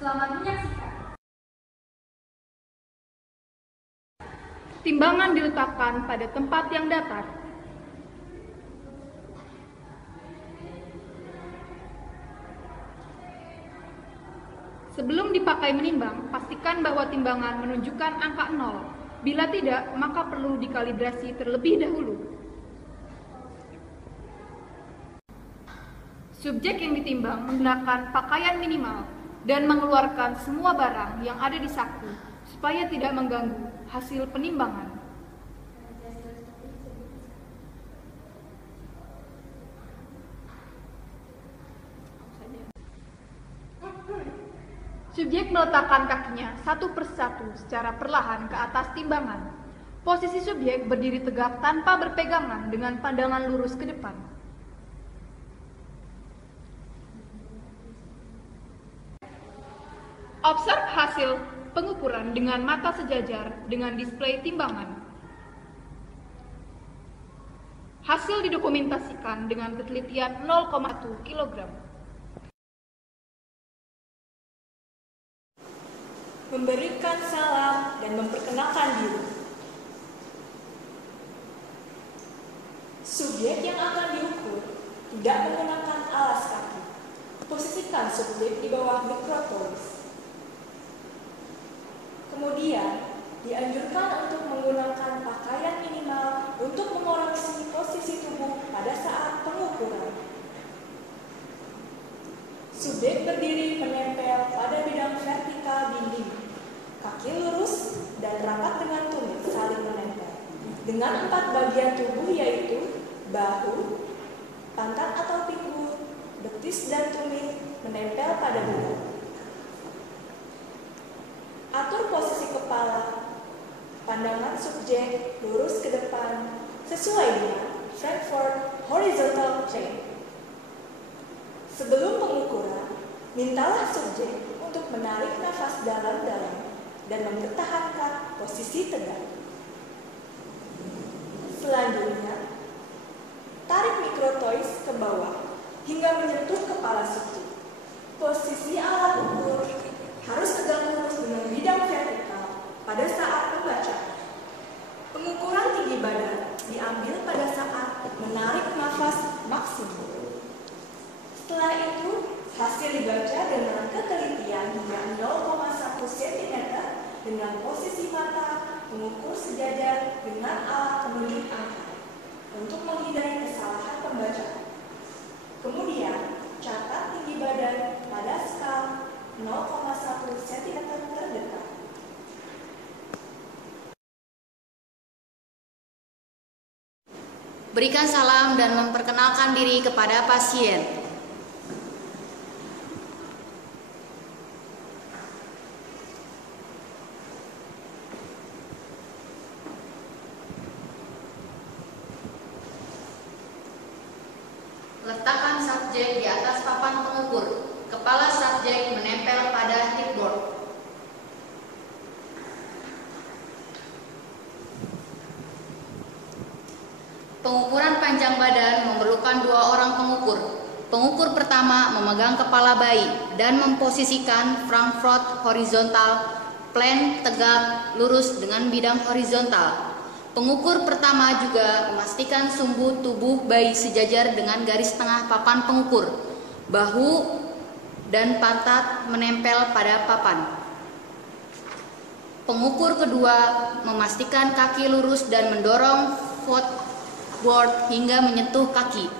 Selamat menyaksikan. Timbangan diletakkan pada tempat yang datar. Sebelum dipakai menimbang, pastikan bahwa timbangan menunjukkan angka 0. Bila tidak, maka perlu dikalibrasi terlebih dahulu. Subjek yang ditimbang menggunakan pakaian minimal dan mengeluarkan semua barang yang ada di saku supaya tidak mengganggu hasil penimbangan. Subjek meletakkan kakinya satu persatu secara perlahan ke atas timbangan. Posisi subjek berdiri tegak tanpa berpegangan dengan pandangan lurus ke depan. Observe hasil pengukuran dengan mata sejajar dengan display timbangan. Hasil didokumentasikan dengan ketelitian 0,1 kg. Memberikan salam dan memperkenalkan diri. Subjek yang akan diukur tidak menggunakan alas kaki. Posisikan subjek di bawah mikrotoris. Kemudian, dianjurkan untuk menggunakan pakaian minimal untuk mengoreksi posisi tubuh pada saat pengukuran. Subjek berdiri menempel pada bidang vertikal dinding. Kaki lurus dan rapat dengan tumit saling menempel. Dengan 4 bagian tubuh yaitu bahu, pantat atau pinggul, betis dan tumit menempel pada bidang. Atur posisi kepala, pandangan subjek lurus ke depan sesuai dengan Frankfurt Horizontal Plane. Sebelum pengukuran, mintalah subjek untuk menarik nafas dalam-dalam dan mempertahankan posisi tegak. Selanjutnya, tarik mikrotois ke bawah hingga menyentuh kepala subjek. Posisi alat ukur harus tegak lurus dengan bidang vertikal pada saat pembacaan. Pengukuran tinggi badan diambil pada saat menarik nafas maksimum. Setelah itu, hasil dibaca dengan ketelitian hingga 0,1 cm dengan posisi mata mengukur sejajar dengan alat penunjuk angka untuk menghindari kesalahan pembacaan. Kemudian, catat tinggi badan pada skala 0,1 cm terdekat. Berikan salam dan memperkenalkan diri kepada pasien. Letakkan subjek di atas papan pengukur. Kepala subjek menempel pada hipboard. Pengukuran panjang badan memerlukan 2 orang pengukur. Pengukur pertama memegang kepala bayi dan memposisikan Frankfurt Horizontal Plane tegak lurus dengan bidang horizontal. Pengukur pertama juga memastikan sumbu tubuh bayi sejajar dengan garis tengah papan pengukur. Bahu dan pantat menempel pada papan. Pengukur kedua memastikan kaki lurus dan mendorong footboard hingga menyentuh kaki.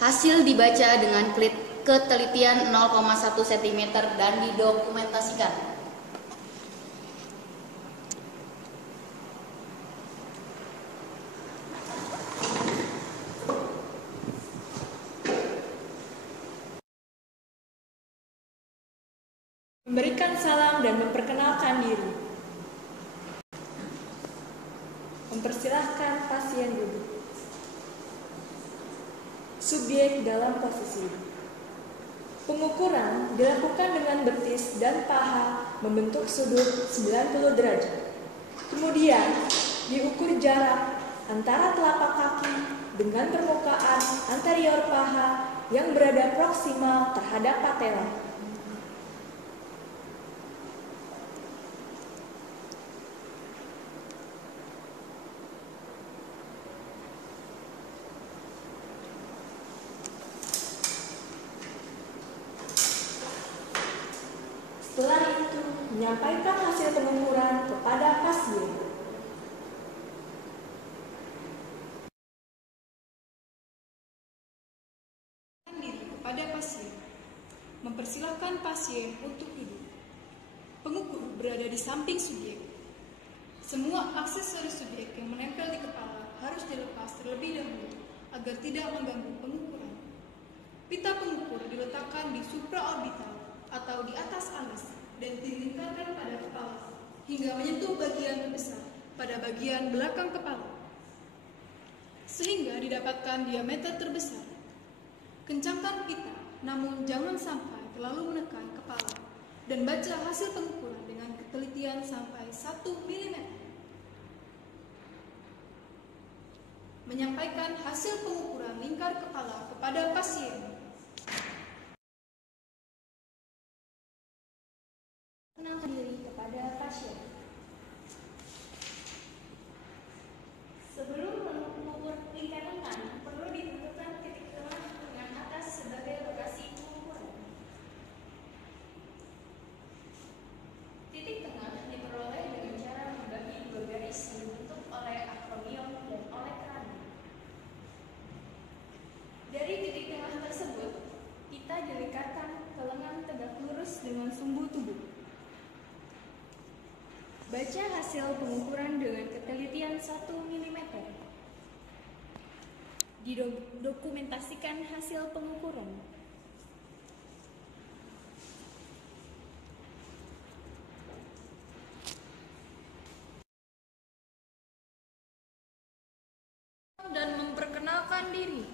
Hasil dibaca dengan ketelitian 0,1 cm dan didokumentasikan. Memberikan salam dan memperkenalkan diri. Mempersilahkan pasien duduk. Subjek dalam posisi. Pengukuran dilakukan dengan betis dan paha membentuk sudut 90 derajat. Kemudian diukur jarak antara telapak kaki dengan permukaan anterior paha yang berada proksimal terhadap patella. Setelah itu, menyampaikan hasil pengukuran kepada pasien. Diri kepada pasien. Mempersilahkan pasien untuk duduk. Pengukur berada di samping subjek. Semua aksesoris subjek yang menempel di kepala harus dilepas terlebih dahulu agar tidak mengganggu pengukuran. Pita pengukur diletakkan di supraorbital atau di atas alis dan dilingkarkan pada kepala hingga menyentuh bagian terbesar pada bagian belakang kepala sehingga didapatkan diameter terbesar. Kencangkan pita, namun jangan sampai terlalu menekan kepala dan baca hasil pengukuran dengan ketelitian sampai 1 mm. Menyampaikan hasil pengukuran lingkar kepala kepada pasien. Mengenalkan diri kepada pasien. Sebelum mengukur lingkar lengan, perlu ditentukan titik tengah lengan atas sebagai lokasi pengukuran. Titik tengah diperoleh dengan cara membagi dua garis yang dibentuk oleh akromion dan oleh kerana. Dari titik tengah tersebut, pita dilingkarkan ke lengan tegak lurus dengan sumbu tubuh. Baca hasil pengukuran dengan ketelitian 1 mm. Didokumentasikan hasil pengukuran. Dan memperkenalkan diri.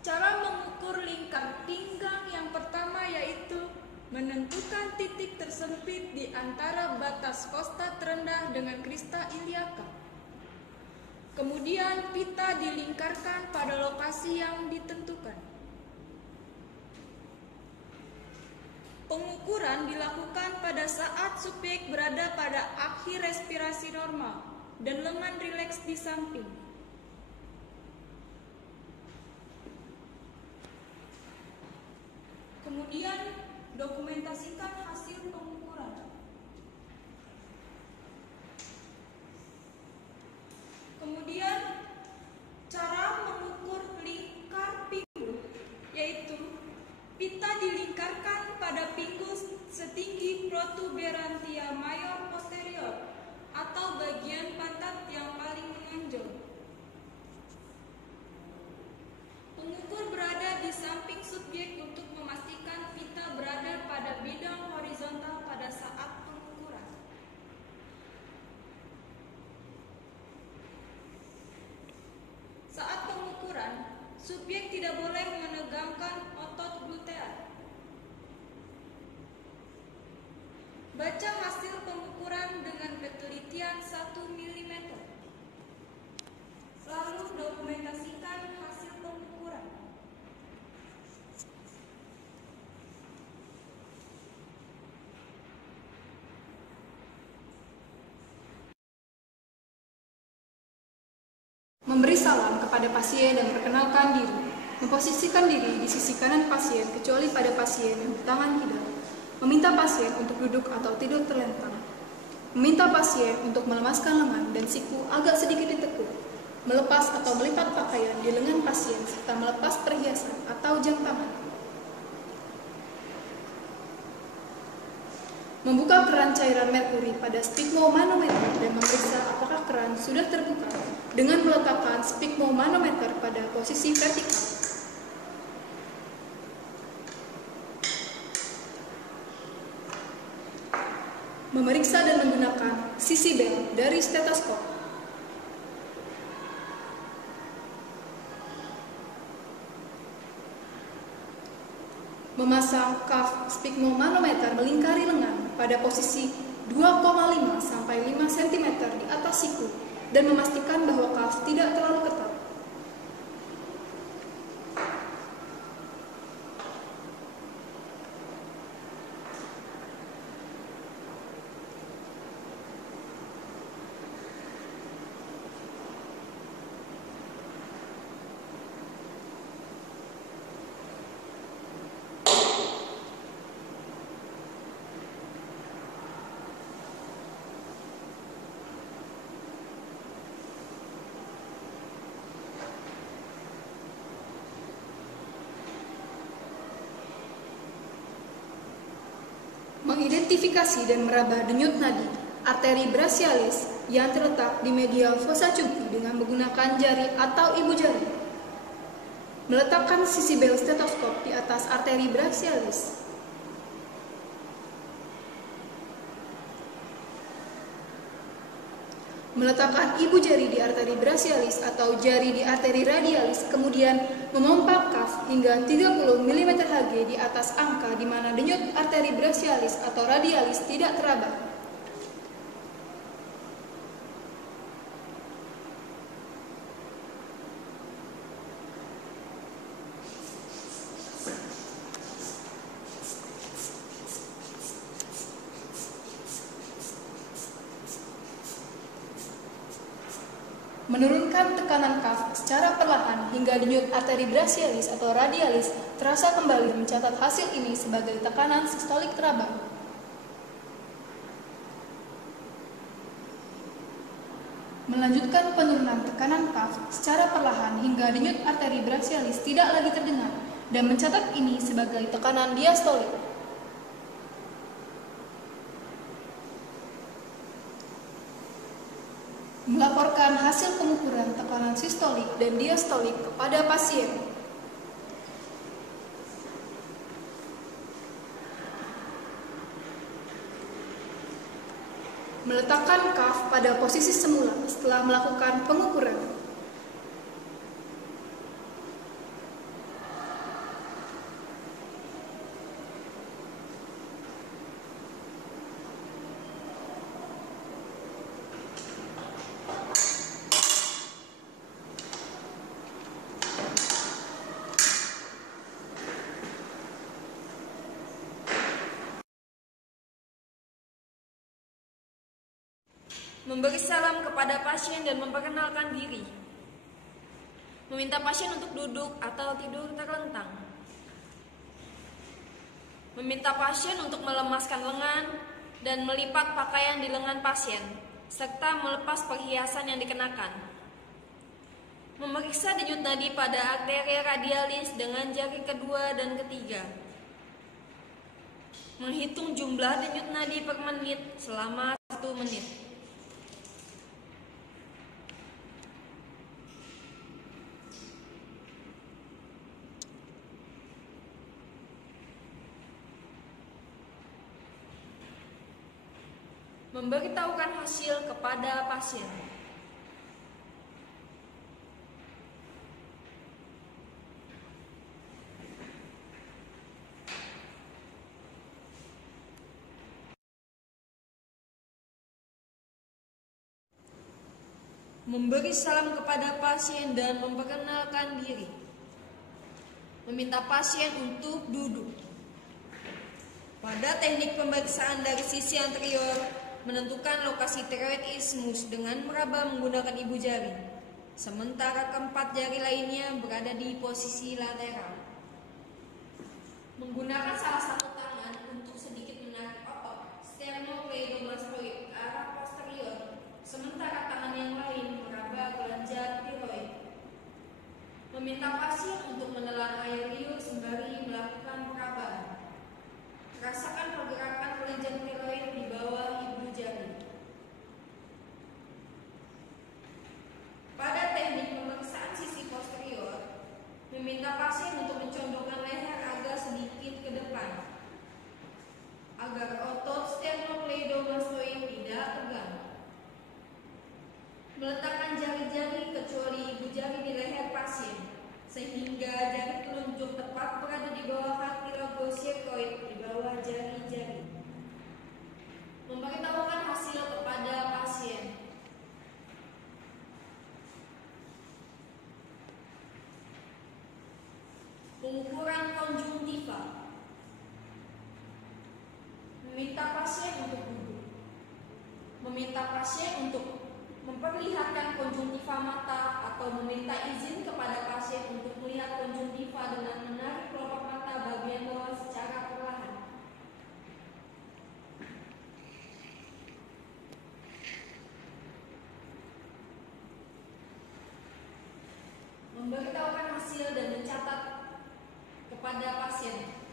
Cara mengukur lingkar pinggang yang pertama yaitu menentukan titik tersempit di antara batas kosta terendah dengan krista iliaka. Kemudian pita dilingkarkan pada lokasi yang ditentukan. Pengukuran dilakukan pada saat subjek berada pada akhir respirasi normal dan lengan rileks di samping. Kemudian dokumentasikan hasil pengukuran. Kemudian cara mengukur lingkar pinggul yaitu pita dilingkarkan pada pinggul setinggi protuberantia mayor posterior atau bagian pantat yang paling menonjol. Pengukur berada di samping subjek untuk memastikan pita berada pada bidang horizontal pada saat pengukuran. Saat pengukuran, subjek tidak boleh menegangkan otot gluteal. Baca hasil pengukuran dengan ketelitian 1 mm. Lalu dokumentasikan hasil pengukuran. Memberi salam kepada pasien dan memperkenalkan diri. Memposisikan diri di sisi kanan pasien kecuali pada pasien yang bertangan tidak. Meminta pasien untuk duduk atau tidur terlentang. Meminta pasien untuk melemaskan lengan dan siku agak sedikit ditekuk. Melepas atau melipat pakaian di lengan pasien serta melepas perhiasan atau jam tangan. Membuka keran cairan merkuri pada sphygmomanometer dan memeriksa apakah keran sudah terbuka dengan meletakkan sphygmomanometer pada posisi vertikal. Memeriksa dan menggunakan sisi bel dari stetoskop. Memasang cuff sphygmomanometer melingkari lengan pada posisi 2,5 sampai 5 cm di atas siku dan memastikan bahwa cuff tidak terlalu ketat. mengidentifikasi dan meraba denyut nadi arteri brachialis yang terletak di medial fossa cumpi dengan menggunakan jari atau ibu jari. Meletakkan sisi bel stetoskop di atas arteri brachialis. Meletakkan ibu jari di arteri brachialis atau jari di arteri radialis, kemudian memompa kaf hingga 30 mm Hg di atas angka di mana denyut arteri brachialis atau radialis tidak teraba. Menurunkan tekanan kaf secara perlahan hingga denyut arteri brachialis atau radialis terasa kembali, mencatat hasil ini sebagai tekanan sistolik teraba. Melanjutkan penurunan tekanan kaf secara perlahan hingga denyut arteri brachialis tidak lagi terdengar dan mencatat ini sebagai tekanan diastolik. Melaporkan hasil pengukuran tekanan sistolik dan diastolik kepada pasien. Meletakkan kaf pada posisi semula setelah melakukan pengukuran. Memberi salam kepada pasien dan memperkenalkan diri. Meminta pasien untuk duduk atau tidur terlentang. Meminta pasien untuk melemaskan lengan dan melipat pakaian di lengan pasien, serta melepas perhiasan yang dikenakan. Memeriksa denyut nadi pada arteri radialis dengan jari kedua dan ketiga. Menghitung jumlah denyut nadi per menit selama 1 menit. Memberitahukan hasil kepada pasien. Memberi salam kepada pasien dan memperkenalkan diri. Meminta pasien untuk duduk. Pada teknik pemeriksaan dari sisi anterior, menentukan lokasi tiroid isthmus dengan meraba menggunakan ibu jari, sementara keempat jari lainnya berada di posisi lateral. Menggunakan salah satu tangan untuk sedikit menarik otot sternocleidomastoid ke arah posterior, sementara tangan yang lain meraba kelenjar tiroid. Meminta pasien untuk menelan air liur sembari melakukan perabaan. Rasakan pergerakan kelenjar tiroid di bawah ibu jari. Pada teknik pemeriksaan sisi posterior, meminta pasien untuk mencondongkan leher agak sedikit ke depan, agar otot sternocleidomastoid tidak tegang. Meletakkan jari-jari kecuali ibu jari di leher pasien, sehingga jari telunjuk tepat berada di bawah hati logosirkoid di bawah jari-jari. Memberitahukan hasil kepada pasien. Pengukuran konjungtiva. Meminta pasien untuk duduk. Meminta pasien untuk memperlihatkan konjungtiva mata atau meminta izin kepada pasien untuk melihat konjungtiva dengan menarik kelopak mata bagian bawah secara perlahan. Memberitahukan hasil dan mencatat kepada pasien.